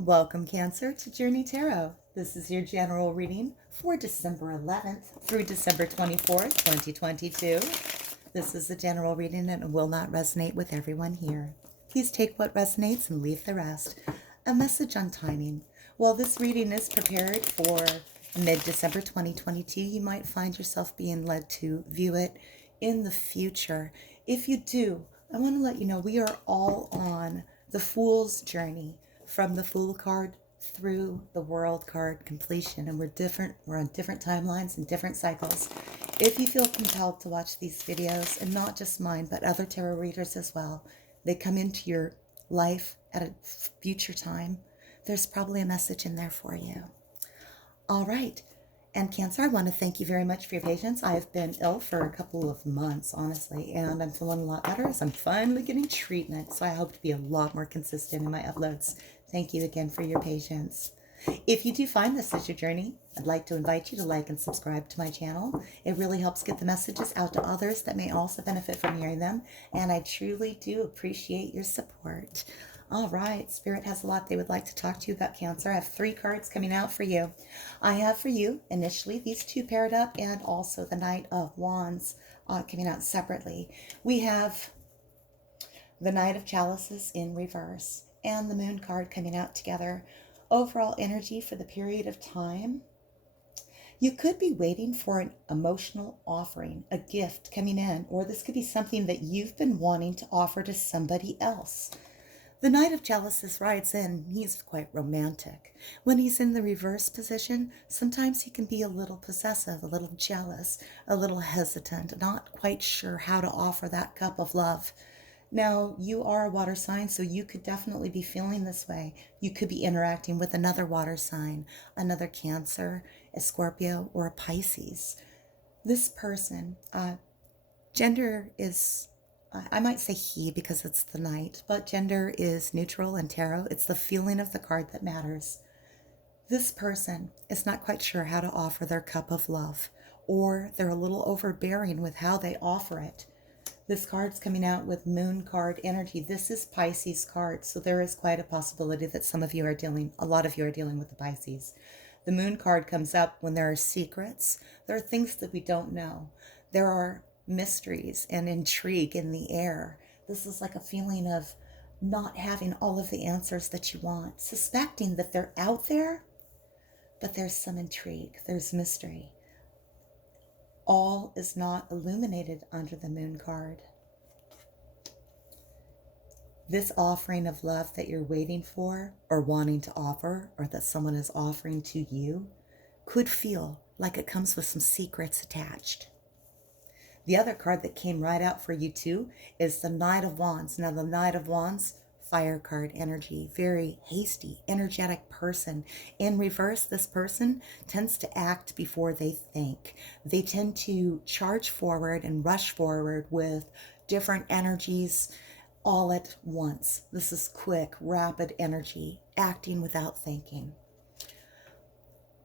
Welcome, Cancer, to Journey Tarot. This is your general reading for December 11th through December 24th, 2022. This is a general reading and it will not resonate with everyone here. Please take what resonates and leave the rest. A message on timing. While this reading is prepared for mid-December 2022, you might find yourself being led to view it in the future. If you do, I want to let you know we are all on the Fool's journey, from the Fool card through the World card completion, and we're on different timelines and different cycles. If you feel compelled to watch these videos, and not just mine but other tarot readers as well, they come into your life at a future time, there's probably a message in there for you. All right. And Cancer, I want to thank you very much for your patience. I have been ill for a couple of months, honestly, and I'm feeling a lot better as I'm finally getting treatment. So I hope to be a lot more consistent in my uploads. Thank you again for your patience. If you do find this as your journey, I'd like to invite you to like and subscribe to my channel. It really helps get the messages out to others that may also benefit from hearing them, and I truly do appreciate your support. All right, Spirit has a lot they would like to talk to you about, Cancer. I have 3 cards coming out for you. I have for you, initially, these 2 paired up, and also the Knight of Wands coming out separately. We have the Knight of Chalices in reverse, and the Moon card coming out together. Overall energy for the period of time. You could be waiting for an emotional offering, a gift coming in, or this could be something that you've been wanting to offer to somebody else. The Knight of Chalices rides in. He's quite romantic. When he's in the reverse position, sometimes he can be a little possessive, a little jealous, a little hesitant, not quite sure how to offer that cup of love. Now, you are a water sign, so you could definitely be feeling this way. You could be interacting with another water sign, another Cancer, a Scorpio, or a Pisces. This person, gender is, I might say he because it's the Knight, but gender is neutral in tarot. It's the feeling of the card that matters. This person is not quite sure how to offer their cup of love, or they're a little overbearing with how they offer it. This card's coming out with Moon card energy. This is Pisces card, so there is quite a possibility that a lot of you are dealing with the Pisces. The Moon card comes up when there are secrets. There are things that we don't know. There are mysteries and intrigue in the air. This is like a feeling of not having all of the answers that you want, suspecting that they're out there, but there's some intrigue, there's mystery. All is not illuminated under the Moon card. This offering of love that you're waiting for or wanting to offer, or that someone is offering to you, could feel like it comes with some secrets attached. The other card that came right out for you too is the Knight of Wands. Now the Knight of Wands, fire card energy, very hasty, energetic person. In reverse, this person tends to act before they think. They tend to charge forward and rush forward with different energies all at once. This is quick, rapid energy, acting without thinking.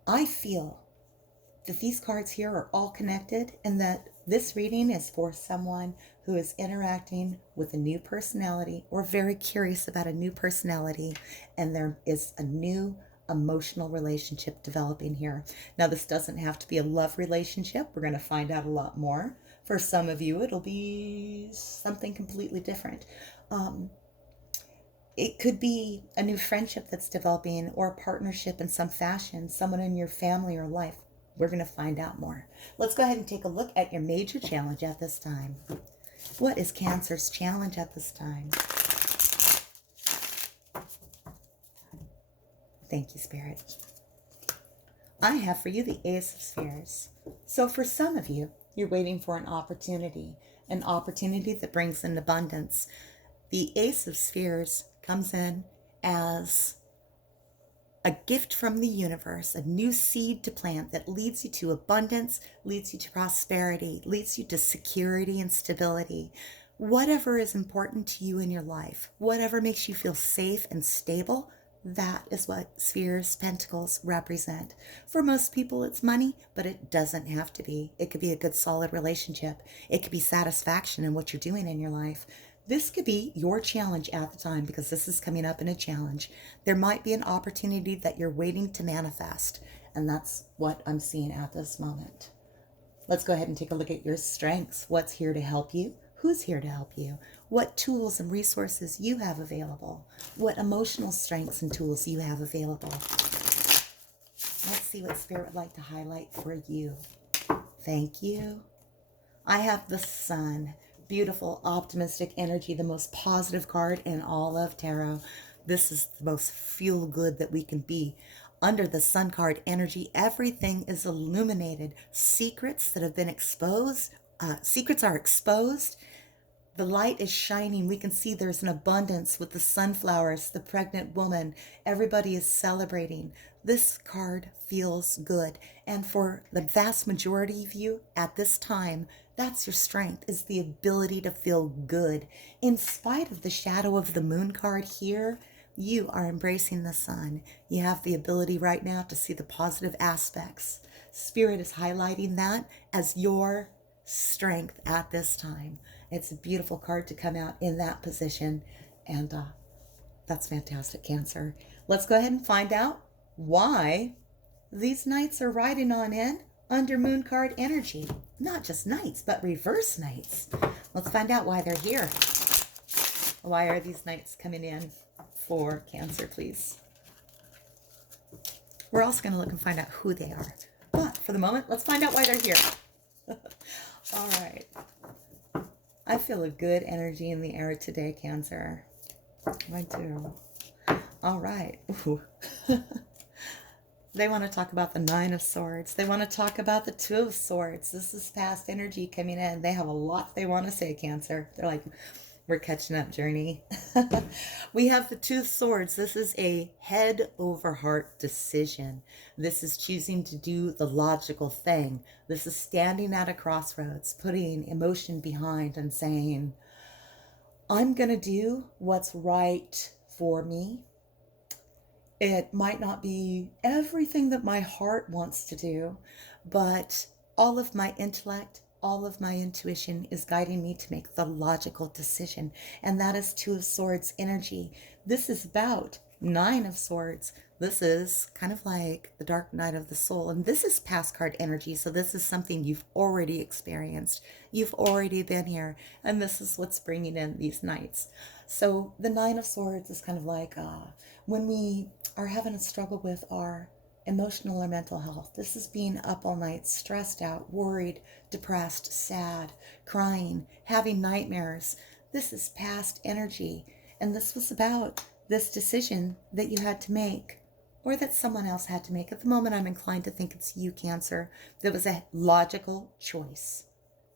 I feel that these cards here are all connected, and that this reading is for someone who is interacting with a new personality or very curious about a new personality, and there is a new emotional relationship developing here. Now, this doesn't have to be a love relationship. We're going to find out a lot more. For some of you, it'll be something completely different. It could be a new friendship that's developing, or a partnership in some fashion, someone in your family or life. We're going to find out more. Let's go ahead and take a look at your major challenge at this time. What is Cancer's challenge at this time? Thank you, Spirit. I have for you the Ace of Spheres. So for some of you, you're waiting for an opportunity that brings in abundance. The Ace of Spheres comes in as a gift from the universe, a new seed to plant that leads you to abundance, leads you to prosperity, leads you to security and stability. Whatever is important to you in your life, whatever makes you feel safe and stable, that is what spheres, pentacles represent. For most people, it's money, but it doesn't have to be. It could be a good, solid relationship. It could be satisfaction in what you're doing in your life. This could be your challenge at the time because this is coming up in a challenge. There might be an opportunity that you're waiting to manifest, and that's what I'm seeing at this moment. Let's go ahead and take a look at your strengths. What's here to help you? Who's here to help you? What tools and resources you have available? What emotional strengths and tools you have available? Let's see what Spirit would like to highlight for you. Thank you. I have the Sun. Beautiful, optimistic energy, the most positive card in all of tarot. This is the most feel good that we can be. Under the Sun card energy, everything is illuminated. Secrets that have been exposed, secrets are exposed. The light is shining. We can see there's an abundance with the sunflowers, the pregnant woman. Everybody is celebrating. This card feels good. And for the vast majority of you at this time, that's your strength, is the ability to feel good. In spite of the shadow of the moon card here, you are embracing the sun. You have the ability right now to see the positive aspects. Spirit is highlighting that as your strength at this time. It's a beautiful card to come out in that position, and that's fantastic, Cancer. Let's go ahead and find out why these knights are riding on in under moon card energy. Not just knights, but reverse knights. Let's find out why they're here. Why are these knights coming in for Cancer, please? We're also going to look and find out who they are. But for the moment, let's find out why they're here. All right. I feel a good energy in the air today, Cancer. I do. All right. Ooh. They want to talk about the Nine of Swords. They want to talk about the Two of Swords. This is past energy coming in. They have a lot they want to say, Cancer. They're like, we're catching up, Journey. We have the Two of Swords. This is a head over heart decision. This is choosing to do the logical thing. This is standing at a crossroads, putting emotion behind and saying, I'm going to do what's right for me. It might not be everything that my heart wants to do, but all of my intellect, all of my intuition is guiding me to make the logical decision. And that is Two of Swords energy. This is about Nine of Swords. This is kind of like the dark night of the soul. And this is past card energy. So this is something you've already experienced. You've already been here. And this is what's bringing in these nights. So the Nine of Swords is kind of like when we are having a struggle with our emotional or mental health. This is being up all night, stressed out, worried, depressed, sad, crying, having nightmares. This is past energy. And this was about this decision that you had to make, or that someone else had to make. At the moment, I'm inclined to think it's you, Cancer. There was a logical choice.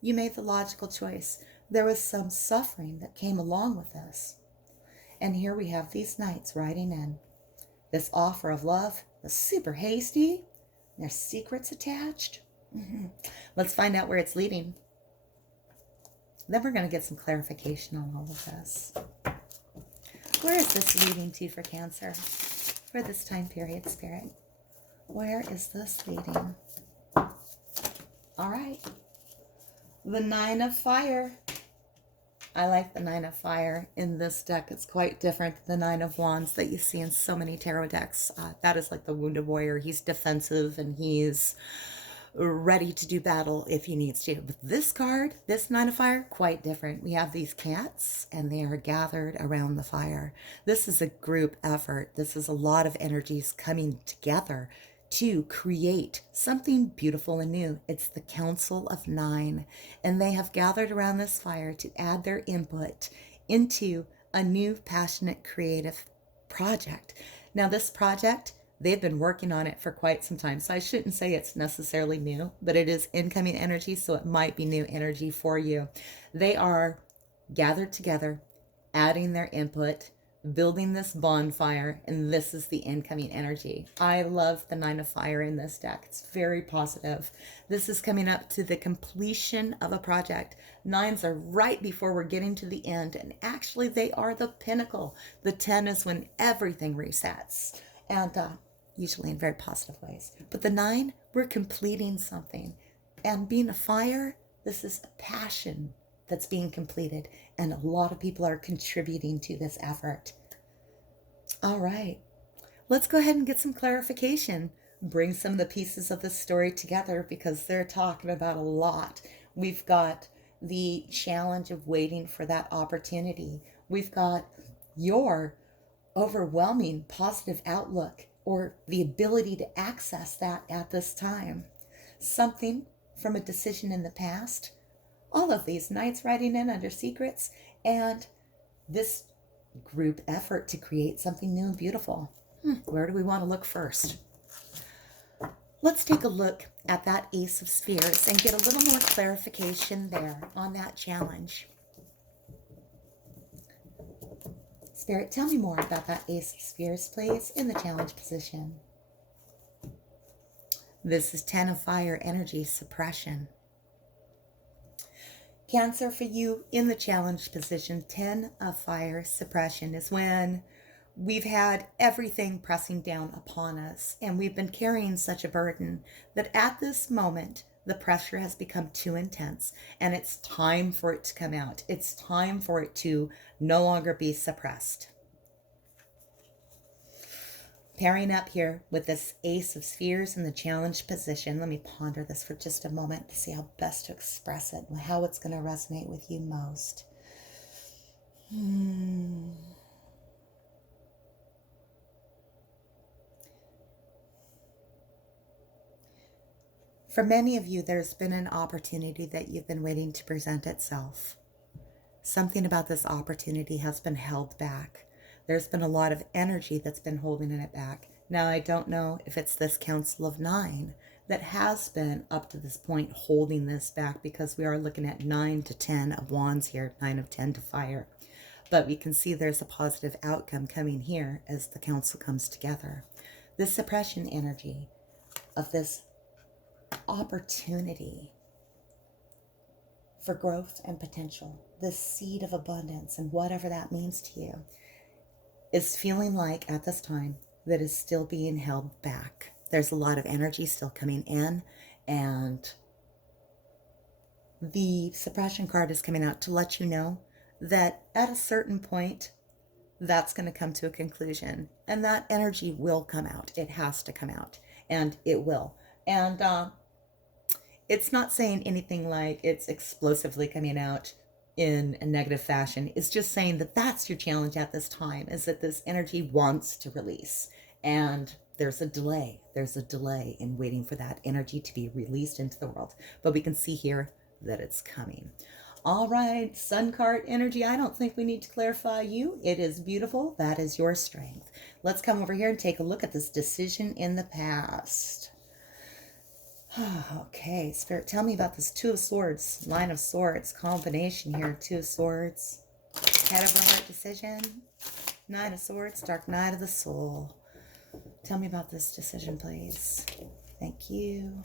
You made the logical choice. There was some suffering that came along with this. And here we have these knights riding in. This offer of love was super hasty. There's secrets attached. Let's find out where it's leading. Then we're going to get some clarification on all of this. Where is this leading to for Cancer? For this time period, Spirit. Where is this leading? All right. The Nine of Fire. I like the Nine of Fire in this deck. It's quite different than the Nine of Wands that you see in so many tarot decks. That is like the Wounded Warrior. He's defensive and he's ready to do battle if he needs to. But this card, this Nine of Fire, quite different. We have these cats and they are gathered around the fire. This is a group effort. This is a lot of energies coming together to create something beautiful and new. It's the Council of Nine, and they have gathered around this fire to add their input into a new, passionate, creative project. Now, this project, they've been working on it for quite some time, so I shouldn't say it's necessarily new, but it is incoming energy, so it might be new energy for you. They are gathered together, adding their input, building this bonfire, and this is the incoming energy. I love the Nine of Fire in this deck. It's very positive. This is coming up to the completion of a project. Nines are right before we're getting to the end, and actually they are the pinnacle. The 10 is when everything resets, and usually in very positive ways. But the 9, we're completing something. And being a fire, this is a passion that's being completed, and a lot of people are contributing to this effort. All right, let's go ahead and get some clarification. Bring some of the pieces of this story together because they're talking about a lot. We've got the challenge of waiting for that opportunity. We've got your overwhelming positive outlook or the ability to access that at this time. Something from a decision in the past. All of these knights riding in under secrets and this group effort to create something new and beautiful. Where do we want to look first? Let's take a look at that Ace of Spheres and get a little more clarification there on that challenge. Spirit, tell me more about that Ace of Spheres, please, in the challenge position. This is 10 of Fire energy, suppression. Cancer, for you in the challenge position, 10 of Fire suppression is when we've had everything pressing down upon us and we've been carrying such a burden that at this moment the pressure has become too intense and it's time for it to come out. It's time for it to no longer be suppressed. Pairing up here with this Ace of Spheres in the challenge position, let me ponder this for just a moment to see how best to express it and how it's going to resonate with you most. For many of you, there's been an opportunity that you've been waiting to present itself. Something about this opportunity has been held back. There's been a lot of energy that's been holding it back. Now, I don't know if it's this Council of 9 that has been up to this point holding this back, because we are looking at 9 to 10 of Wands here, 9 of 10 to Fire. But we can see there's a positive outcome coming here as the Council comes together. This suppression energy of this opportunity for growth and potential, this seed of abundance and whatever that means to you, is feeling like at this time that is still being held back. There's a lot of energy still coming in, and the suppression card is coming out to let you know that at a certain point that's going to come to a conclusion, and that energy will come out. It has to come out, and it will. And it's not saying anything like it's explosively coming out in a negative fashion. It's just saying that that's your challenge at this time, is that this energy wants to release, and there's a delay. There's a delay in waiting for that energy to be released into the world. But we can see here that it's coming. All right, Sun card energy. I don't think we need to clarify you. It is beautiful. That is your strength. Let's come over here and take a look at this decision in the past. Okay, Spirit, tell me about this Two of Swords, Nine of Swords combination here. Two of Swords, head over heart decision, Nine of Swords, dark night of the soul. Tell me about this decision, please. Thank you.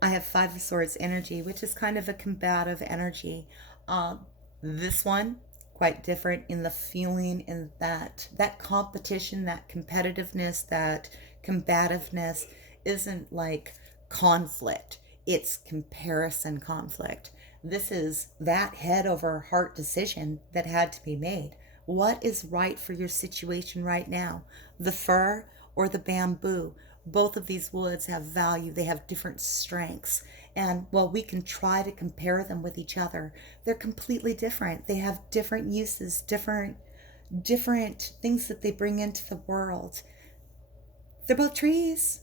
I have Five of Swords energy, which is kind of a combative energy. This one, quite different in the feeling, in that competition, that competitiveness, that combativeness isn't like conflict. It's comparison conflict. This is that head over heart decision that had to be made. What is right for your situation right now? The fir or the bamboo? Both of these woods have value. They have different strengths. And while we can try to compare them with each other, they're completely different. They have different uses, different things that they bring into the world. They're both trees,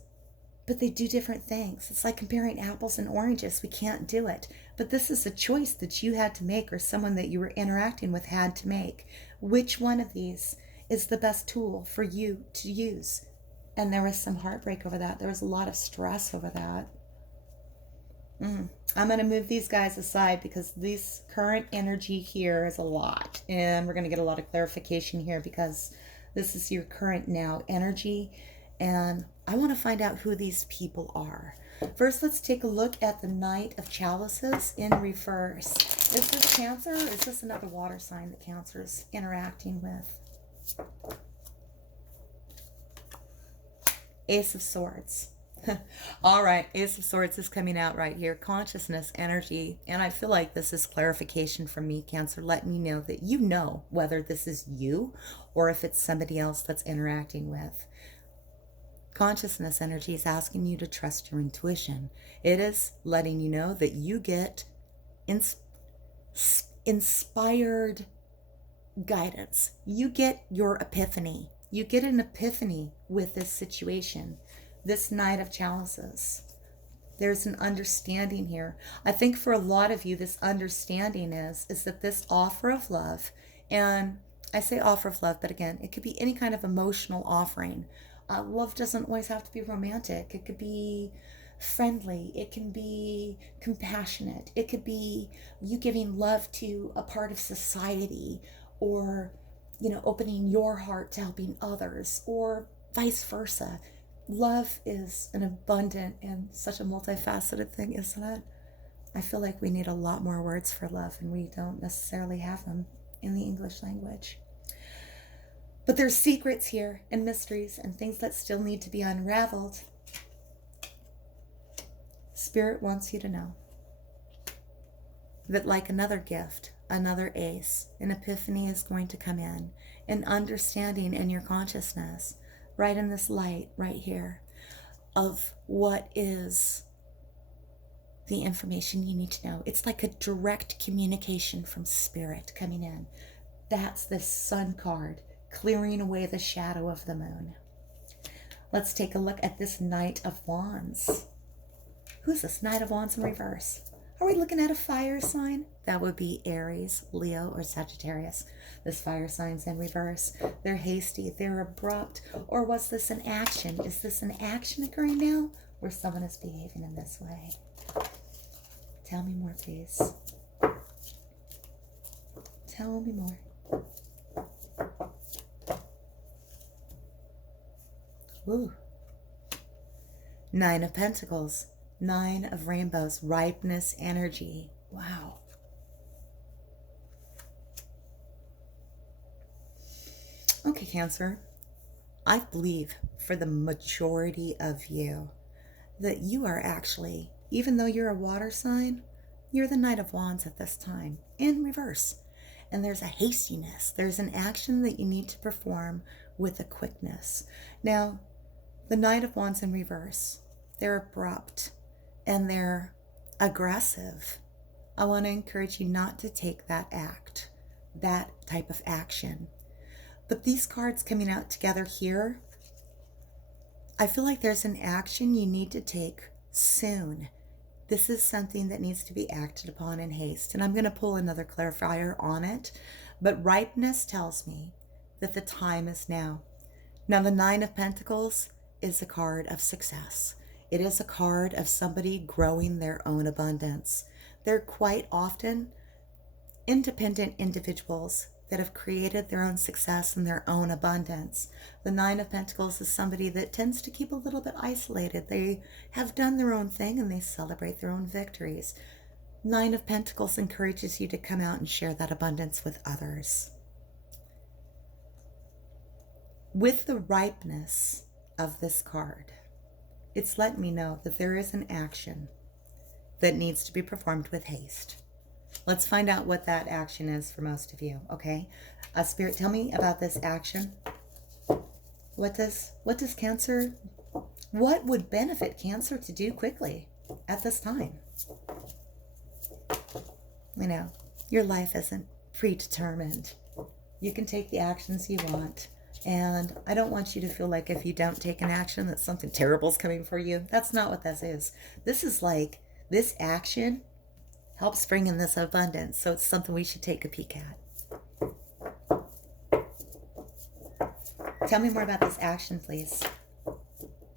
but they do different things. It's like comparing apples and oranges. We can't do it. But this is a choice that you had to make, or someone that you were interacting with had to make. Which one of these is the best tool for you to use? And there was some heartbreak over that. There was a lot of stress over that. I'm going to move these guys aside because this current energy here is a lot. And we're going to get a lot of clarification here because this is your current now energy. And I want to find out who these people are. First, let's take a look at the Knight of Chalices in reverse. Is this Cancer, or is this another water sign that Cancer is interacting with? Ace of Swords. All right, Ace of Swords is coming out right here. Consciousness, energy, and I feel like this is clarification from me, Cancer, letting you know that you know whether this is you or if it's somebody else that's interacting with. Consciousness energy is asking you to trust your intuition. It is letting you know that you get inspired guidance. You get your epiphany. You get an epiphany with this situation, this Knight of Chalices. There's an understanding here. I think for a lot of you, this understanding is that this offer of love, and I say offer of love, but again, it could be any kind of emotional offering. Love doesn't always have to be romantic. It could be friendly. It can be compassionate. It could be you giving love to a part of society, or opening your heart to helping others, or vice versa. Love is an abundant and such a multifaceted thing, isn't it? I feel like we need a lot more words for love, and we don't necessarily have them in the English language. But there's secrets here and mysteries and things that still need to be unraveled. Spirit wants you to know that, like another gift, another ace, an epiphany is going to come in, an understanding in your consciousness, right in this light right here, of what is the information you need to know. It's like a direct communication from Spirit coming in. That's the Sun card, clearing away the shadow of the moon. Let's take a look at this Knight of Wands. Who's this Knight of Wands in reverse? Are we looking at a fire sign? That would be Aries, Leo, or Sagittarius. This fire sign's in reverse. They're hasty, they're abrupt. Or was this an action? Is this an action occurring now where someone is behaving in this way? Tell me more, please. Tell me more. Ooh. Nine of Pentacles. Nine of Rainbows. Ripeness energy. Wow. Okay, Cancer. I believe for the majority of you that you are actually, even though you're a water sign, you're the Knight of Wands at this time, in reverse. And there's a hastiness. There's an action that you need to perform with a quickness. Now, the Knight of Wands in reverse, they're abrupt and they're aggressive. I want to encourage you not to take that act, that type of action. But these cards coming out together here, I feel like there's an action you need to take soon. This is something that needs to be acted upon in haste. And I'm going to pull another clarifier on it. But ripeness tells me that the time is now. Now, the Nine of Pentacles is a card of success. It is a card of somebody growing their own abundance. They're quite often independent individuals that have created their own success and their own abundance. The Nine of Pentacles is somebody that tends to keep a little bit isolated. They have done their own thing and they celebrate their own victories. Nine of Pentacles encourages you to come out and share that abundance with others. With the ripeness of this card, it's letting me know that there is an action that needs to be performed with haste. Let's find out what that action is for most of you, okay? Spirit, tell me about this action. What does Cancer, what would benefit Cancer to do quickly at this time? You know, your life isn't predetermined. You can take the actions you want. And I don't want you to feel like if you don't take an action that something terrible is coming for you. That's not what this is. This is like, this action helps bring in this abundance. So it's something we should take a peek at. Tell me more about this action, please.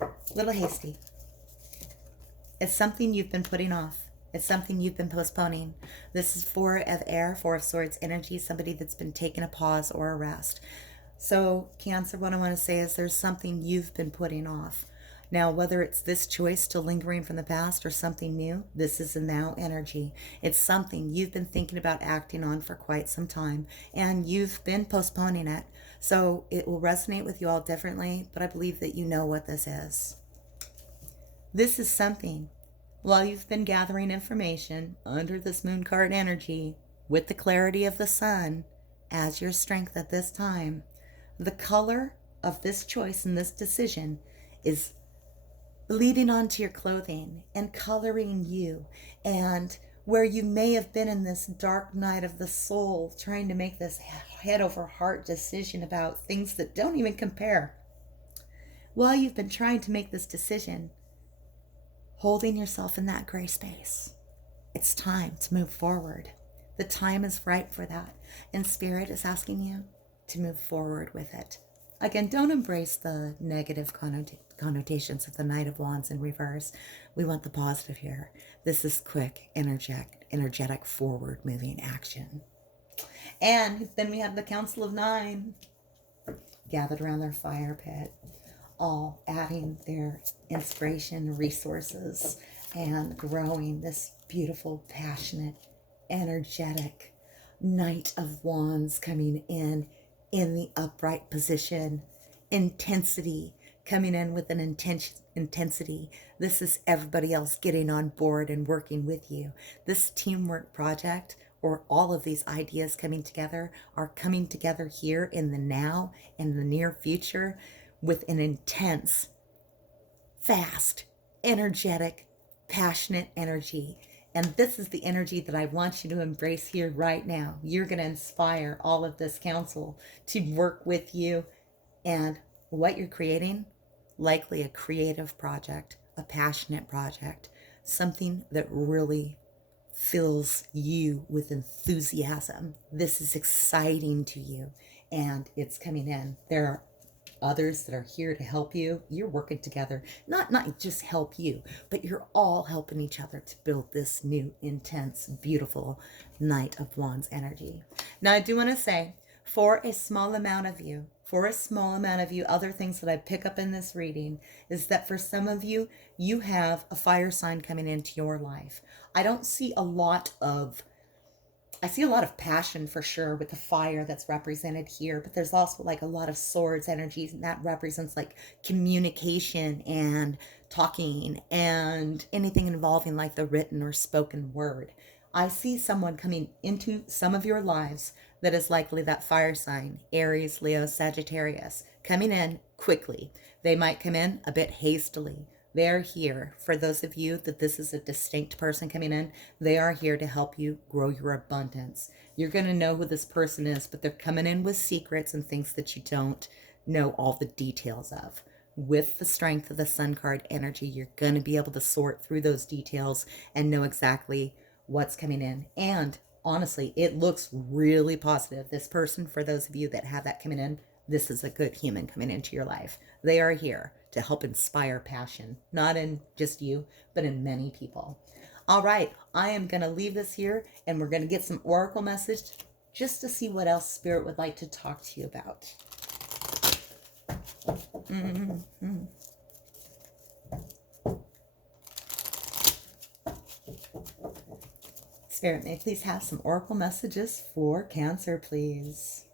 A little hasty. It's something you've been putting off. It's something you've been postponing. This is Four of Air, Four of Swords energy, somebody that's been taking a pause or a rest. So, Cancer, what I want to say is there's something you've been putting off. Now, whether it's this choice still lingering from the past or something new, this is a now energy. It's something you've been thinking about acting on for quite some time, and you've been postponing it. So it will resonate with you all differently, but I believe that you know what this is. This is something, while you've been gathering information under this moon card energy with the clarity of the sun as your strength at this time, the color of this choice and this decision is bleeding onto your clothing and coloring you, and where you may have been in this dark night of the soul trying to make this head over heart decision about things that don't even compare. While you've been trying to make this decision, holding yourself in that gray space, it's time to move forward. The time is right for that, and Spirit is asking you to move forward with it. Again, don't embrace the negative connotations of the Knight of Wands in reverse. We want the positive here. This is quick, energetic, forward-moving action. And then we have the Council of Nine gathered around their fire pit, all adding their inspiration, resources, and growing this beautiful, passionate, energetic Knight of Wands coming in the upright position, intensity, coming in with an intensity. This is everybody else getting on board and working with you. This teamwork project, or all of these ideas coming together, are coming together here in the now and the near future with an intense, fast, energetic, passionate energy. And this is the energy that I want you to embrace here right now. You're going to inspire all of this council to work with you. And what you're creating, likely a creative project, a passionate project, something that really fills you with enthusiasm. This is exciting to you, and it's coming in. There are others that are here to help you. You're working together, not just help you, but you're all helping each other to build this new, intense, beautiful Knight of Wands energy. Now, I do want to say, for a small amount of you, other things that I pick up in this reading is that for some of you, you have a fire sign coming into your life. I see a lot of passion for sure with the fire that's represented here, but there's also like a lot of swords energies, and that represents like communication and talking and anything involving like the written or spoken word. I see someone coming into some of your lives that is likely that fire sign, Aries, Leo, Sagittarius, coming in quickly. They might come in a bit hastily. They're here, for those of you that this is a distinct person coming in, they are here to help you grow your abundance. You're going to know who this person is, but they're coming in with secrets and things that you don't know all the details of. With the strength of the Sun card energy, you're going to be able to sort through those details and know exactly what's coming in. And honestly, it looks really positive. This person, for those of you that have that coming in, this is a good human coming into your life. They are here to help inspire passion, not in just you, but in many people. All right, I am going to leave this here, and we're going to get some oracle message just to see what else Spirit would like to talk to you about. Spirit, may I please have some oracle messages for Cancer, please?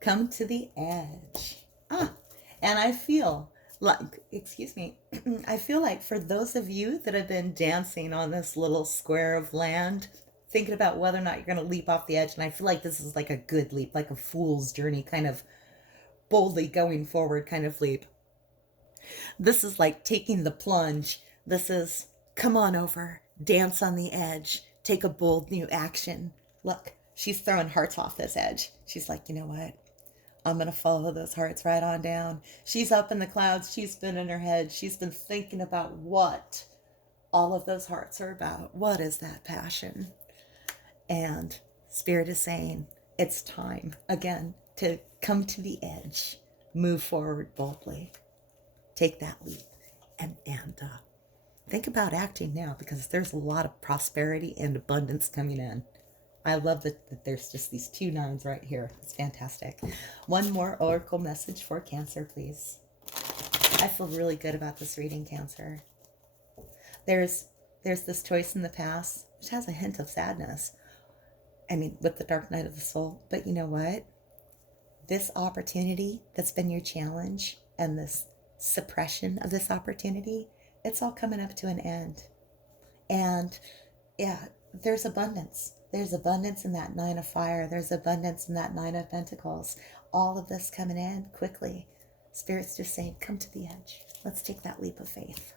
Come to the edge. And I feel like, I feel like for those of you that have been dancing on this little square of land, thinking about whether or not you're going to leap off the edge, and I feel like this is like a good leap, like a fool's journey, kind of boldly going forward kind of leap. This is like taking the plunge. This is, come on over, dance on the edge, take a bold new action. Look, she's throwing hearts off this edge. She's like, you know what? I'm going to follow those hearts right on down. She's up in the clouds. She's been in her head. She's been thinking about what all of those hearts are about. What is that passion? And Spirit is saying, it's time, again, to come to the edge. Move forward boldly. Take that leap. And think about acting now, because there's a lot of prosperity and abundance coming in. I love that there's just these 2 9s right here. It's fantastic. One more oracle message for Cancer, please. I feel really good about this reading, Cancer. There's this choice in the past, which has a hint of sadness. I mean, with the dark night of the soul. But you know what? This opportunity that's been your challenge, and this suppression of this opportunity, it's all coming up to an end. And yeah, there's abundance. There's abundance in that Nine of Fire. There's abundance in that Nine of Pentacles. All of this coming in quickly. Spirit's just saying, come to the edge. Let's take that leap of faith.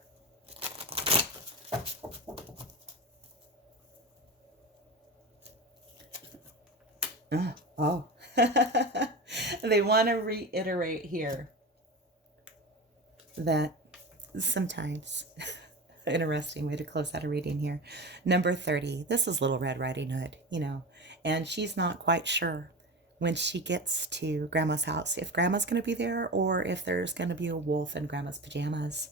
Oh. They want to reiterate here that sometimes, interesting way to close out a reading here. Number 30, this is Little Red Riding Hood, and she's not quite sure when she gets to Grandma's house if Grandma's going to be there or if there's going to be a wolf in Grandma's pajamas.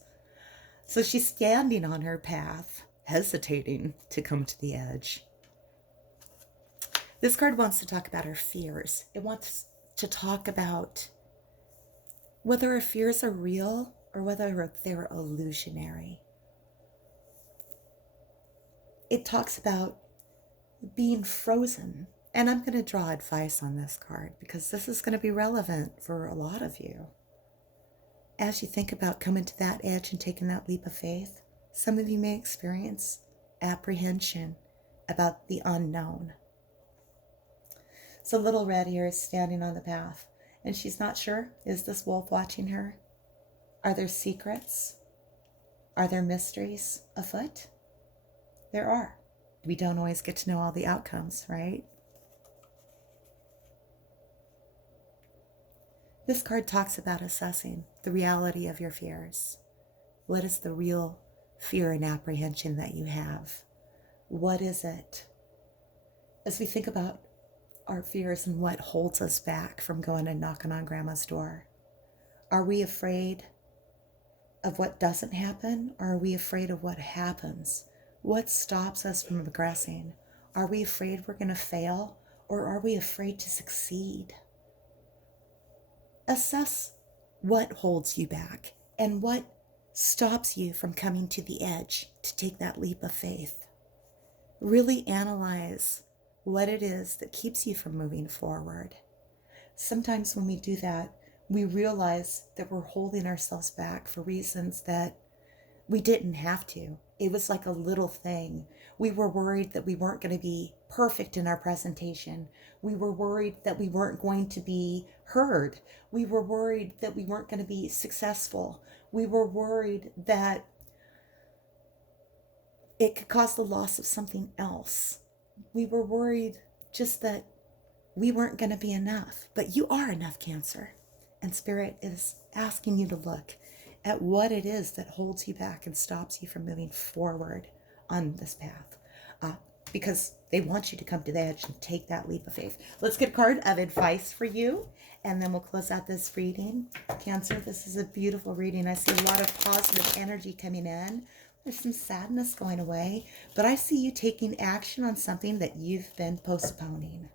So she's standing on her path, hesitating to come to the edge. This card wants to talk about her fears. It wants to talk about whether her fears are real or whether they're illusionary. It talks about being frozen. And I'm going to draw advice on this card because this is going to be relevant for a lot of you. As you think about coming to that edge and taking that leap of faith, some of you may experience apprehension about the unknown. So Little Red here is standing on the path, and she's not sure. Is this wolf watching her? Are there secrets? Are there mysteries afoot? There are. We don't always get to know all the outcomes, right? This card talks about assessing the reality of your fears. What is the real fear and apprehension that you have? What is it? As we think about our fears and what holds us back from going and knocking on Grandma's door, are we afraid of what doesn't happen, or are we afraid of what happens? What stops us from progressing? Are we afraid we're going to fail, or are we afraid to succeed? Assess what holds you back and what stops you from coming to the edge to take that leap of faith. Really analyze what it is that keeps you from moving forward. Sometimes when we do that, we realize that we're holding ourselves back for reasons that we didn't have to. It was like a little thing. We were worried that we weren't going to be perfect in our presentation. We were worried that we weren't going to be heard. We were worried that we weren't going to be successful. We were worried that it could cause the loss of something else. We were worried just that we weren't going to be enough. But you are enough, Cancer. And Spirit is asking you to look at what it is that holds you back and stops you from moving forward on this path. Because they want you to come to the edge and take that leap of faith. Let's get a card of advice for you, and then we'll close out this reading. Cancer, this is a beautiful reading. I see a lot of positive energy coming in. There's some sadness going away, but I see you taking action on something that you've been postponing.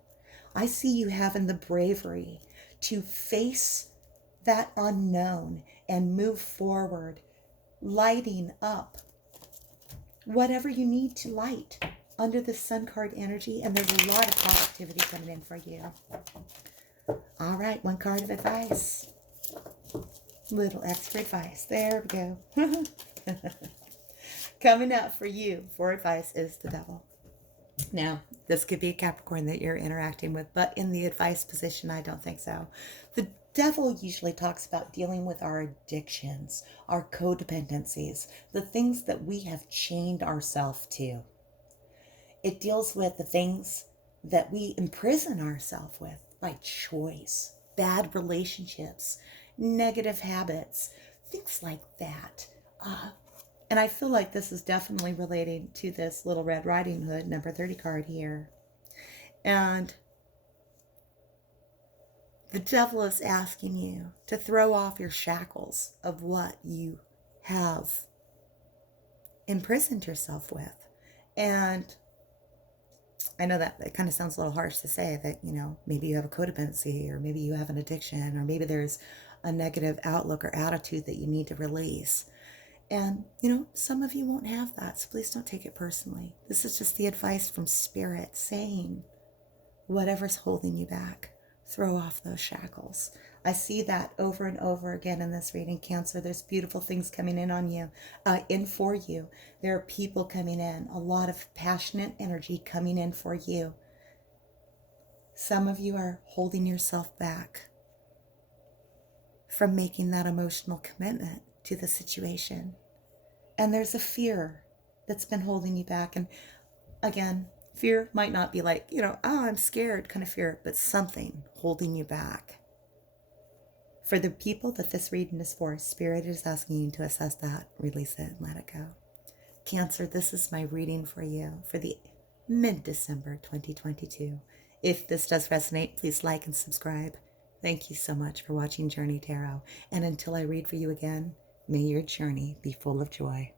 I see you having the bravery to face that unknown and move forward, lighting up whatever you need to light under the Sun card energy, and there's a lot of positivity coming in for you. All right, one card of advice. Little extra advice. There we go. Coming up for you for advice is the Devil. Now, this could be a Capricorn that you're interacting with, but in the advice position, I don't think so. The Devil usually talks about dealing with our addictions, our codependencies, the things that we have chained ourselves to. It deals with the things that we imprison ourselves with by choice, bad relationships, negative habits, things like that. And I feel like this is definitely relating to this Little Red Riding Hood, number 30 card here. And the Devil is asking you to throw off your shackles of what you have imprisoned yourself with. And I know that it kind of sounds a little harsh to say that, maybe you have a codependency, or maybe you have an addiction, or maybe there's a negative outlook or attitude that you need to release. And, some of you won't have that, so please don't take it personally. This is just the advice from Spirit saying, whatever's holding you back, throw off those shackles. I see that over and over again in this reading, Cancer. There's beautiful things coming in on you, in for you. There are people coming in, a lot of passionate energy coming in for you. Some of you are holding yourself back from making that emotional commitment to the situation. And there's a fear that's been holding you back. And again, fear might not be like, oh, I'm scared kind of fear, but something holding you back. For the people that this reading is for, Spirit is asking you to assess that, release it, and let it go. Cancer, this is my reading for you for the mid-December 2022. If this does resonate, please like and subscribe. Thank you so much for watching Journey Tarot. And until I read for you again, may your journey be full of joy.